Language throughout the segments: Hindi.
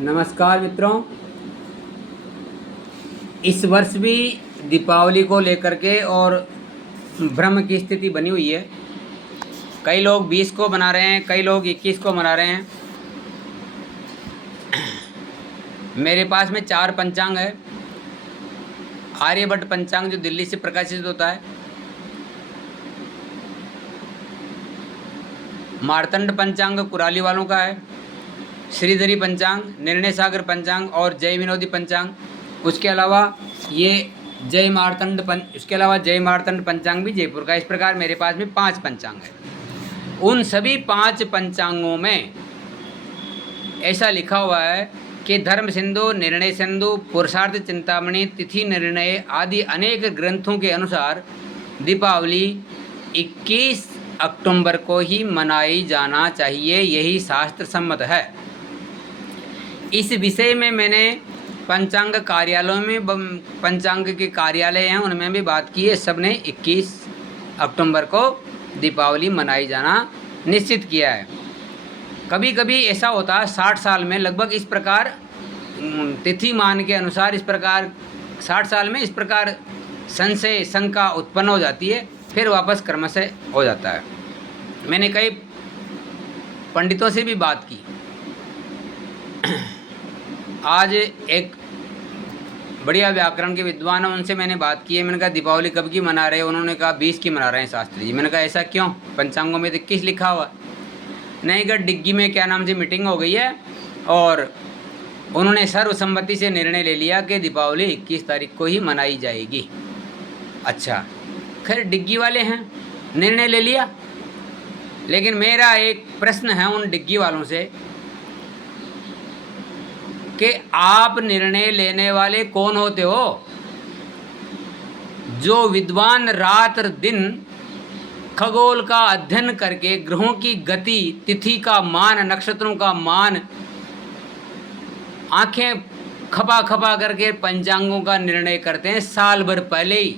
नमस्कार मित्रों। इस वर्ष भी दीपावली को लेकर के और भ्रम की स्थिति बनी हुई है। कई लोग 20 को मना रहे हैं, कई लोग 21 को मना रहे हैं। मेरे पास में 4 पंचांग है। आर्यभट्ट पंचांग जो दिल्ली से प्रकाशित होता है, मार्तंड पंचांग कुराली वालों का है, श्रीधरी पंचांग, निर्णय सागर पंचांग और जय विनोदी पंचांग। उसके अलावा जय मार्तंड पंचांग भी जयपुर का। इस प्रकार मेरे पास में 5 पंचांग है। उन सभी 5 पंचांगों में ऐसा लिखा हुआ है कि धर्म सिंधु, निर्णय सिंधु, पुरुषार्थ चिंतामणि, तिथि निर्णय आदि अनेक ग्रंथों के अनुसार दीपावली 21 अक्टूबर को ही मनाई जाना चाहिए। यही शास्त्र सम्मत है। इस विषय में मैंने पंचांग कार्यालयों में, पंचांग के कार्यालय हैं उनमें भी बात की है। सब ने 21 अक्टूबर को दीपावली मनाई जाना निश्चित किया है। कभी कभी ऐसा होता है 60 साल में लगभग इस प्रकार तिथि मान के अनुसार, इस प्रकार 60 साल में इस प्रकार संशय शंका उत्पन्न हो जाती है, फिर वापस क्रमशः हो जाता है। मैंने कई पंडितों से भी बात की। आज एक बढ़िया व्याकरण के विद्वान हैं, उनसे मैंने बात की है। मैंने कहा दीपावली कब की मना रहे हैं? उन्होंने कहा 20 की मना रहे हैं शास्त्री जी। मैंने कहा ऐसा क्यों? पंचांगों में तो 21 लिखा हुआ। नहीं कहा डिग्गी में क्या नाम से मीटिंग हो गई है और उन्होंने सर्वसम्मति से निर्णय ले लिया कि दीपावली 21 तारीख को ही मनाई जाएगी। अच्छा, खैर डिग्गी वाले हैं, निर्णय ले लिया। लेकिन मेरा एक प्रश्न है उन डिग्गी वालों से कि आप निर्णय लेने वाले कौन होते हो? जो विद्वान रात दिन खगोल का अध्ययन करके ग्रहों की गति, तिथि का मान, नक्षत्रों का मान, आंखें खपा खपा करके पंचांगों का निर्णय करते हैं। साल भर पहले ही,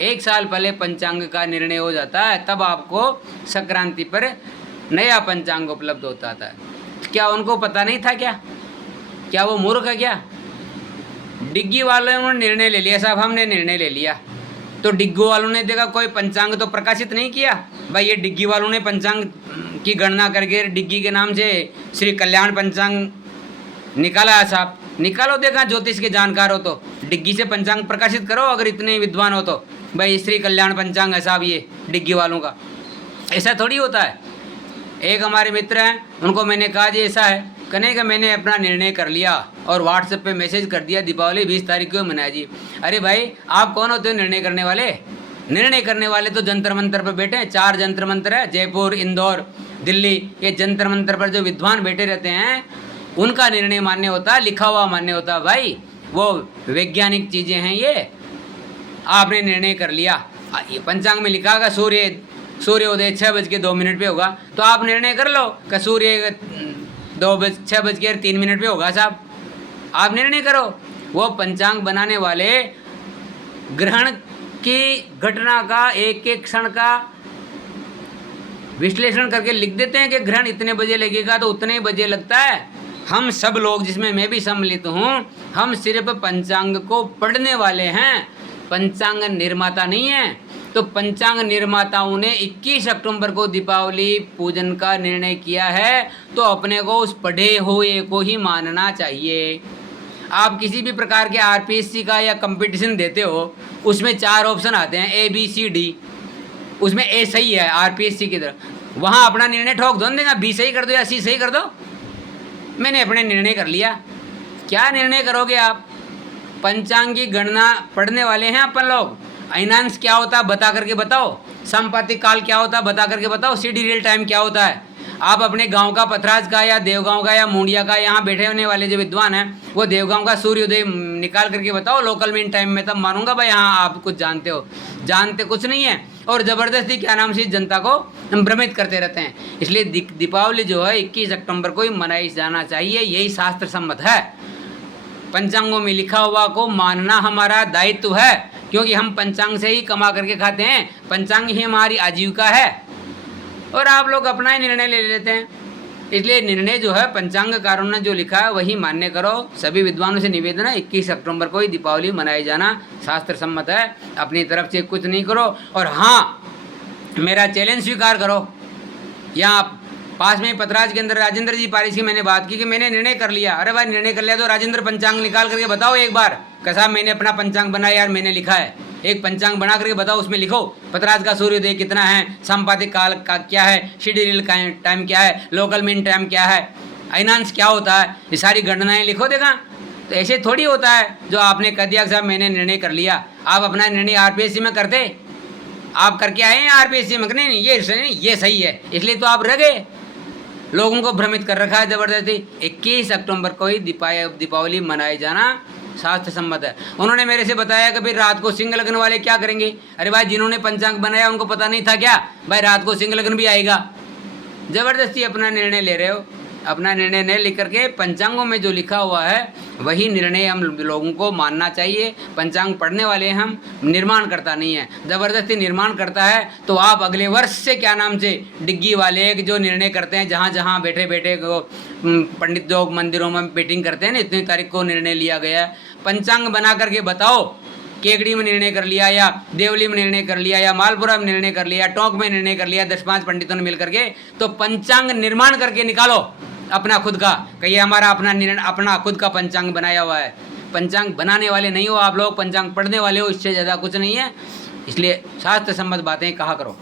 1 साल पहले पंचांग का निर्णय हो जाता है, तब आपको संक्रांति पर नया पंचांग उपलब्ध होता था। क्या उनको पता नहीं था? क्या वो मूर्ख है क्या? डिग्गी वालों ने निर्णय ले लिया, साहब हमने निर्णय ले लिया। तो डिग्गी वालों ने देखा कोई पंचांग तो प्रकाशित नहीं किया। भाई ये डिग्गी वालों ने पंचांग की गणना करके डिग्गी के नाम से श्री कल्याण पंचांग निकाला है। साहब निकालो, देखा ज्योतिष के जानकार हो तो डिग्गी से पंचांग प्रकाशित करो। अगर इतने विद्वान हो तो भाई श्री कल्याण पंचांग है साहब ये डिग्गी वालों का। ऐसा थोड़ी होता है। एक हमारे मित्र हैं, उनको मैंने कहा जी ऐसा है, कहने का मैंने अपना निर्णय कर लिया और व्हाट्सएप पे मैसेज कर दिया दीपावली 20 तारीख को मनाया जी। अरे भाई आप कौन होते हो निर्णय करने वाले? निर्णय करने वाले तो जंतर मंतर पर बैठे हैं। 4 जंतर मंतर है, जयपुर, इंदौर, दिल्ली। ये जंतर मंतर पर जो विद्वान बैठे रहते हैं उनका निर्णय मान्य होता है, लिखा हुआ मान्य होता है। भाई वो वैज्ञानिक चीज़ें हैं। ये आपने निर्णय कर लिया, ये पंचांग में लिखा होगा सूर्योदय 6:02 पे होगा, तो आप निर्णय कर लो कि सूर्य 6:03 पे होगा। साहब आप निर्णय करो। वो पंचांग बनाने वाले ग्रहण की घटना का, एक एक क्षण का विश्लेषण करके लिख देते हैं कि ग्रहण इतने बजे लगेगा तो उतने बजे लगता है। हम सब लोग, जिसमें मैं भी सम्मिलित हूँ, हम सिर्फ पंचांग को पढ़ने वाले हैं, पंचांग निर्माता नहीं है। तो पंचांग निर्माताओं ने 21 अक्टूबर को दीपावली पूजन का निर्णय किया है, तो अपने को उस पढ़े हुए को ही मानना चाहिए। आप किसी भी प्रकार के आरपीएससी का या कंपटीशन देते हो, उसमें 4 ऑप्शन आते हैं ABCD। उसमें A सही है आरपीएससी की तरफ, वहाँ अपना निर्णय ठोक दो, देगा B सही कर दो या C सही कर दो। मैंने अपने निर्णय कर लिया। क्या निर्णय करोगे आप? पंचांग की गणना पढ़ने वाले हैं अपन लोग। अयनांश क्या होता है बता करके बताओ, संपातिक काल क्या होता है बता करके बताओ, CD रियल टाइम क्या होता है। आप अपने गांव का, पथराज का या देवगांव का या मुंडिया का, यहाँ बैठे होने वाले जो विद्वान हैं वो देवगांव का सूर्योदय निकाल करके बताओ लोकल मीन टाइम में, तब मानूंगा भाई हाँ आप कुछ जानते हो। जानते कुछ नहीं है और ज़बरदस्ती क्या नाम से जनता को भ्रमित करते रहते हैं। इसलिए दीपावली जो है 21 अक्टूबर को ही मनाई जाना चाहिए, यही शास्त्र सम्मत है। पंचांगों में लिखा हुआ को मानना हमारा दायित्व है, क्योंकि हम पंचांग से ही कमा करके खाते हैं, पंचांग ही हमारी आजीविका है। और आप लोग अपना ही निर्णय ले लेते हैं। इसलिए निर्णय जो है पंचांगकारों ने जो लिखा है वही मान्य करो। सभी विद्वानों से निवेदन है 21 अक्टूबर को ही दीपावली मनाई जाना शास्त्र सम्मत है। अपनी तरफ से कुछ नहीं करो। और हाँ, मेरा चैलेंज स्वीकार करो। यहाँ पास में ही पतराज के अंदर राजेंद्र जी पारिश की मैंने बात की कि मैंने निर्णय कर लिया। अरे भाई निर्णय कर लिया तो राजेंद्र पंचांग निकाल करके बताओ एक बार। कैसा मैंने अपना पंचांग बनाया यार, मैंने लिखा है। एक पंचांग बना करके बताओ, उसमें लिखो पतराज का सूर्योदय कितना है, संपादिक काल का क्या है, शेड्यूल टाइम क्या है, लोकल मीन टाइम क्या है, अयनांश क्या होता है, ये सारी गणनाएं लिखो देगा। तो ऐसे थोड़ी होता है जो आपने कह दिया साहब मैंने निर्णय कर लिया। आप अपना निर्णय आरपीएससी में करते, आप करके आए हैं आरपीएससी में, नहीं ये सही है, इसलिए तो आप रह गए। लोगों को भ्रमित कर रखा है जबरदस्ती। 21 अक्टूबर को ही दीपावली मनाए जाना शास्त्र सम्मत है। उन्होंने मेरे से बताया कि भाई रात को सिंह लग्न वाले क्या करेंगे। अरे भाई जिन्होंने पंचांग बनाया उनको पता नहीं था क्या भाई रात को सिंह लग्न भी आएगा। जबरदस्ती अपना निर्णय ले रहे हो। अपना निर्णय नहीं लिख करके पंचांगों में जो लिखा हुआ है वही निर्णय हम लोगों को मानना चाहिए। पंचांग पढ़ने वाले हम, निर्माण करता नहीं है। ज़बरदस्ती निर्माण करता है तो आप अगले वर्ष से क्या नाम से डिग्गी वाले जो निर्णय करते हैं, जहाँ जहाँ बैठे बैठे को पंडित लोग मंदिरों में मीटिंग करते हैं ना, इतनी तारीख को निर्णय लिया गया है। पंचांग बना करके बताओ, केकड़ी में निर्णय कर लिया या देवली में निर्णय कर लिया या मालपुरा में निर्णय कर लिया, टोंक में निर्णय कर लिया, 10-5 पंडितों ने मिल करके, तो पंचांग निर्माण करके निकालो अपना खुद का। कहिए हमारा अपना खुद का पंचांग बनाया हुआ है। पंचांग बनाने वाले नहीं हो आप लोग, पंचांग पढ़ने वाले हो, इससे ज़्यादा कुछ नहीं है। इसलिए शास्त्र सम्मत बातें कहा करो।